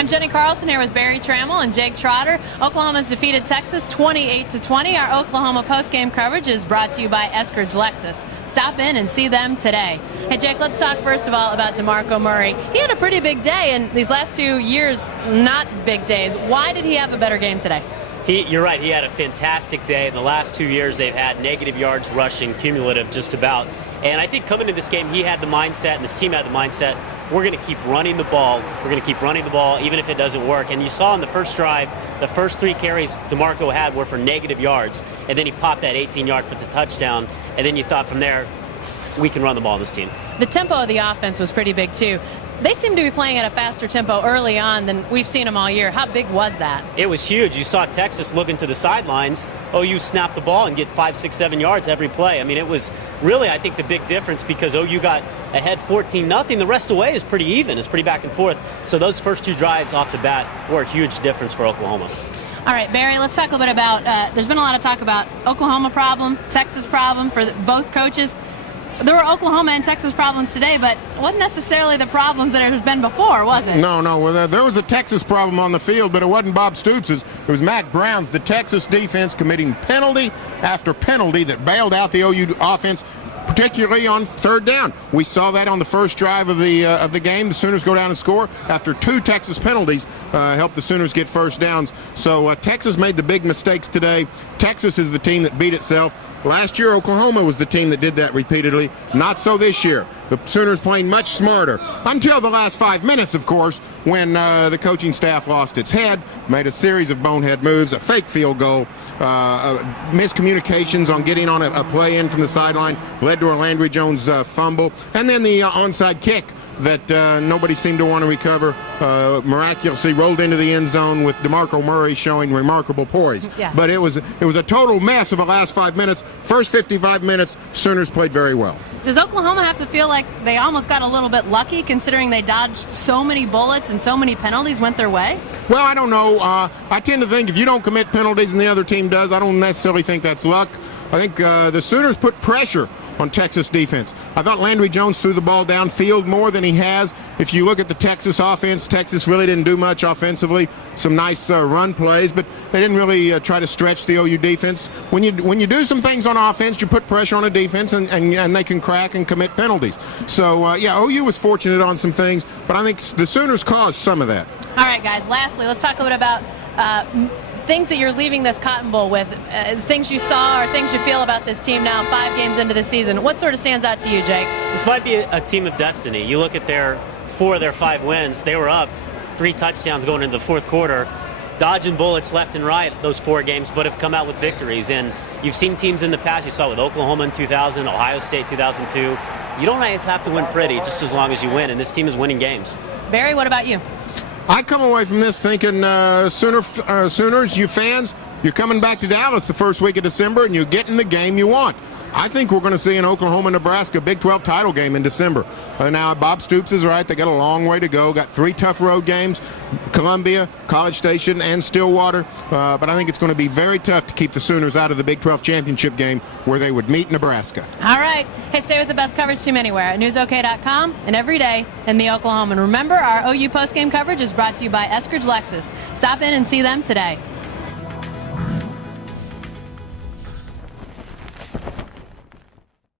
I'm Jenni Carlson here with Barry Tramel and Jake Trotter. Oklahoma's defeated Texas 28-20. Our Oklahoma postgame coverage is brought to you by Eskridge Lexus. Stop in and see them today. Hey Jake, let's talk first of all about DeMarco Murray. He had a pretty big day, and these last 2 years, not big days. Why did he have a better game today? You're right, he had a fantastic day. In the last 2 years, they've had negative yards rushing, cumulative just about. And I think coming into this game, he had the mindset, and his team had the mindset, we're going to keep running the ball. We're going to keep running the ball even if it doesn't work. And you saw in the first drive, the first 3 carries DeMarco had were for negative yards. And then he popped that 18-yard for the touchdown. And then you thought from there, we can run the ball on this team. The tempo of the offense was pretty big, too. They seem to be playing at a faster tempo early on than we've seen them all year. How big was that? It was huge. You saw Texas looking to the sidelines. OU snapped the ball and get 5, 6, 7 yards every play. I mean, it was really, I think, the big difference because OU got ahead 14-0. The rest of the way is pretty even. It's pretty back and forth. So those first 2 drives off the bat were a huge difference for Oklahoma. All right, Barry, let's talk a little bit about, there's been a lot of talk about Oklahoma problem, Texas problem for both coaches. There were Oklahoma and Texas problems today, but wasn't necessarily the problems that there had been before, was it? No. Well, there was a Texas problem on the field, but it wasn't Bob Stoops'. It was Mack Brown's, the Texas defense, committing penalty after penalty that bailed out the OU offense, particularly on 3rd down. We saw that on the first drive of the game. The Sooners go down and score after 2 Texas penalties helped the Sooners get first downs. So Texas made the big mistakes today. Texas is the team that beat itself. Last year, Oklahoma was the team that did that repeatedly. Not so this year. The Sooners playing much smarter. Until the last 5 minutes, of course, when the coaching staff lost its head, made a series of bonehead moves, a fake field goal, miscommunications on getting on a play in from the sideline, led to a Landry Jones fumble, and then the onside kick that nobody seemed to want to recover, miraculously rolled into the end zone with DeMarco Murray showing remarkable poise. Yeah. But it was a total mess of the last 5 minutes. First 55 minutes, Sooners played very well. Does Oklahoma have to feel like they almost got a little bit lucky considering they dodged so many bullets and so many penalties went their way? Well, I don't know. I tend to think if you don't commit penalties and the other team does, I don't necessarily think that's luck. I think the Sooners put pressure on Texas defense. I thought Landry Jones threw the ball downfield more than he has. If you look at the Texas offense, Texas really didn't do much offensively. Some nice run plays, but they didn't really try to stretch the OU defense. When you do some things on offense, you put pressure on a defense, and they can crack and commit penalties. So, yeah, OU was fortunate on some things, but I think the Sooners caused some of that. All right, guys, lastly, let's talk a bit about things that you're leaving this Cotton Bowl with, things you saw or things you feel about this team now 5 games into the season. What sort of stands out to you, Jake? This might be a team of destiny. You look at 4 of their 5 wins. They were up 3 touchdowns going into the 4th quarter, dodging bullets left and right those 4 games, but have come out with victories. And you've seen teams in the past. You saw with Oklahoma in 2000, Ohio State 2002. You don't always have to win pretty, just as long as you win, and this team is winning games. Barry, what about you? I come away from this thinking, Sooners, you fans, you're coming back to Dallas the first week of December, and you're getting the game you want. I think we're going to see an Oklahoma-Nebraska Big 12 title game in December. Now, Bob Stoops is right. They got a long way to go. Got 3 tough road games, Columbia, College Station, and Stillwater. But I think it's going to be very tough to keep the Sooners out of the Big 12 championship game where they would meet Nebraska. All right. Hey, stay with the best coverage team anywhere at newsok.com and every day in the Oklahoma. And remember, our OU postgame coverage is brought to you by Eskridge Lexus. Stop in and see them today.